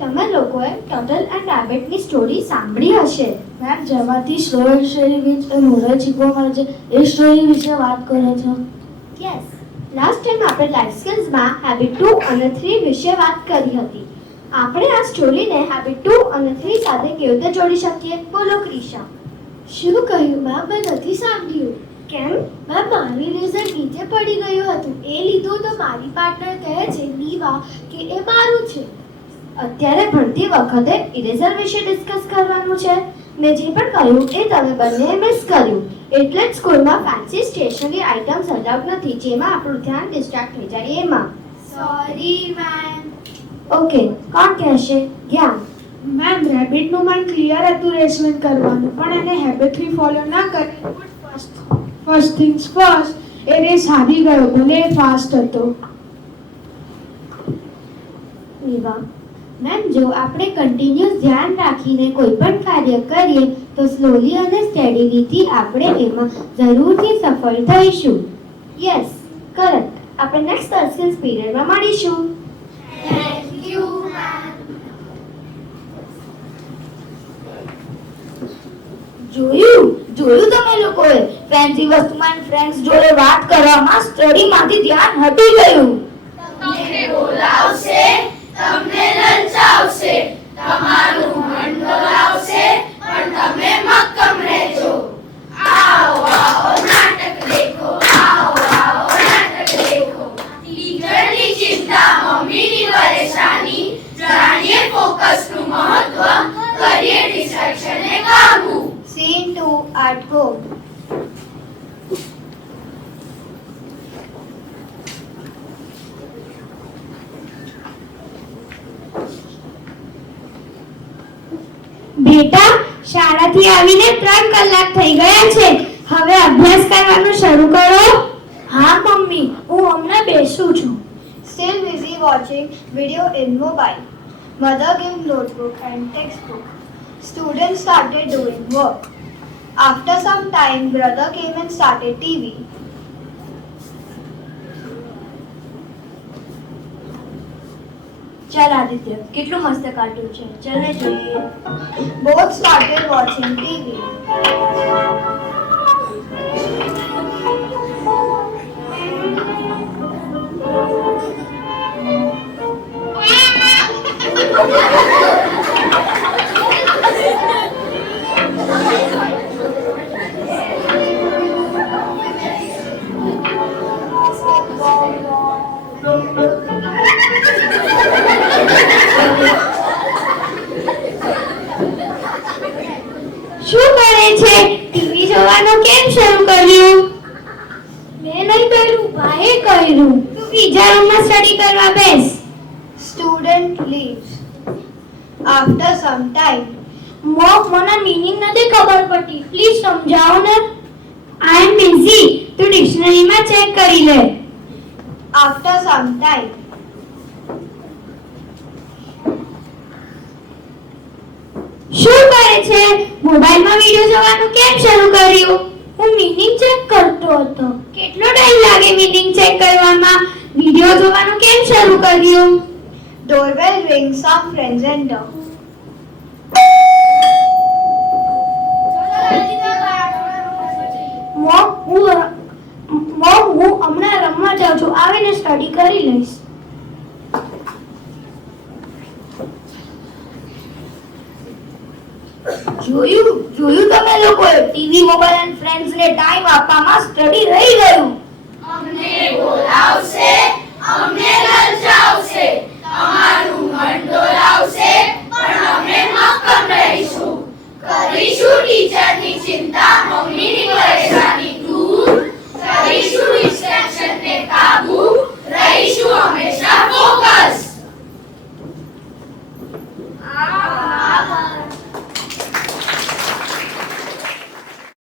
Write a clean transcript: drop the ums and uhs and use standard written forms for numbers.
તમે લોકોએ turtle and રેબિટની story સાંભળી હશે. મેમ, જેમાંથી slow story which A moral શીખવા મળે છે એ સ્ટોરી વિશે વાત કરો છો. યસ, લાસ્ટ ટાઈમ આપણે લાઈફ સ્કિલ્સમાં હેબિટ 2 અને 3 વિશે વાત કરી હતી. આપણે આ સ્ટોરીને હેબિટ 2 અને 3 સાથે કેવી રીતે જોડી શકીએ? બોલો ક્રિશા. શું કહ્યું મેમ? મેં નથી સાંભળ્યું. કેમ? મેમ, મારી રિઝલ્ટ નીચે પડી ગયું હતું. એ લીધું તો મારી પાર્ટનર કહે છે નીવા કે એ મારું છે. અત્યારે ભણતી વખતે ઇરેઝર વિશે ડિસ્કસ કરવાનું છે. મેં જે પણ કહ્યું એ તમે બંને મિસ કર્યું. એટલે જ સ્કૂલમાં ફેન્સી સ્ટેશનરી આઇટમ્સ અલાઉડ નથી જેમાં આપણું ધ્યાન ડિસ્ટ્રેક્ટ થઈ જાય એમાં. Sorry ma'am. ઓકે, કોણ કહેશે? જ્ઞાન. મેમ, રેબિટનું મન ક્લિયર હતું રેસમેન્ટ કરવાનું, પણ એને હેબિટલી ફોલો ના કરી ફર્સ્ટ થિંગ્સ ફર્સ્ટ એ રેસ હારી ગયો, ભલે એ ફાસ્ટ હતો. નીવા મેમ, જો આપણે કન્ટિન્યુઅસ ધ્યાન રાખીને કોઈ પણ કાર્ય કરીએ તો સ્લોલી અને સ્ટેડીલીથી આપણે એમાં જરૂરથી સફળ થઈશું. Yes, correct. આપણે નેક્સ્ટ સ્કિલ્સ પીરિયડમાં મળીશું. Thank you ma'am. જોયું તમે લોકોએ ફેન્સી વસ્તુમાં ફ્રેન્ડ્સ જોડે વાત કરવામાં સ્ટડીમાંથી ધ્યાન હટી ગયું. તમને બોલાવશે, તમને લલચાવશે, તમારું મન ડોલાવશે, પણ તમે મક્કમ રહેજો. આવો આવો નાટક દેખો, આવો આવો નાટક દેખો. ટીચરની ચિંતા, મમ્મીની પરેશાની, જાણીએ ફોકસનું મહત્વ, કરીએ ડિસ્ટ્રેક્શનને કાબુ. Scene 2 at home. બેટા, શાળાથી આવીને 3 કલાક થઈ ગયા છે. હવે અભ્યાસ કરવાનું શરૂ કરો. હા મમ્મી, હું હમણાં બેસું છું. Still busy watching video in mobile. Mother gave notebook and textbook. Students started doing work. After some time, brother came and started TV. ચાલ આદિત્ય, કેટલું મસ્ત કાર્ટૂન છે, ચાલ ને જોઈએ. Both started watching TV. શું કરે છે? ટીવી જોવાનું કેમ શરૂ કર્યું? મેં નહીં કર્યું, ભાઈએ કર્યું. તું બીજા રૂમમાં સ્ટડી કરવા બેસ. Student leaves. After some time, mom, મને મીનિંગ નથી ખબર પડતી, પ્લીઝ સમજાવો ને. આઈ એમ બિઝી, તું ડિક્શનરીમાં ચેક કરી લે. after some time, શું કરે છે? મોબાઈલમાં વિડિયો જોવાનું કેમ શરૂ કર્યું? હું મીનિંગ ચેક કરતો હતો. કેટલો ટાઈમ લાગે મીનિંગ ચેક કરવામાં? વિડિયો જોવાનું કેમ શરૂ કર્યું? doorbell rings, some friends enter. Mom, હું હમણાં રમવા જાઉં છું, આવીને સ્ટડી કરી લઈશ. જોયું તમે લોકોએ ટીવી, મોબાઈલ અને ફ્રેન્ડ્સ ને ટાઈમ આપવામાં સ્ટડી રહી ગયું. અમને બોલાવશે, અમને લલચાવશે, તમારું મન ડોલાવશે, પણ અમે મક્કમ રહીશું. કરીશું ટીચરની ચિંતા, મમ્મીની પરેશાની.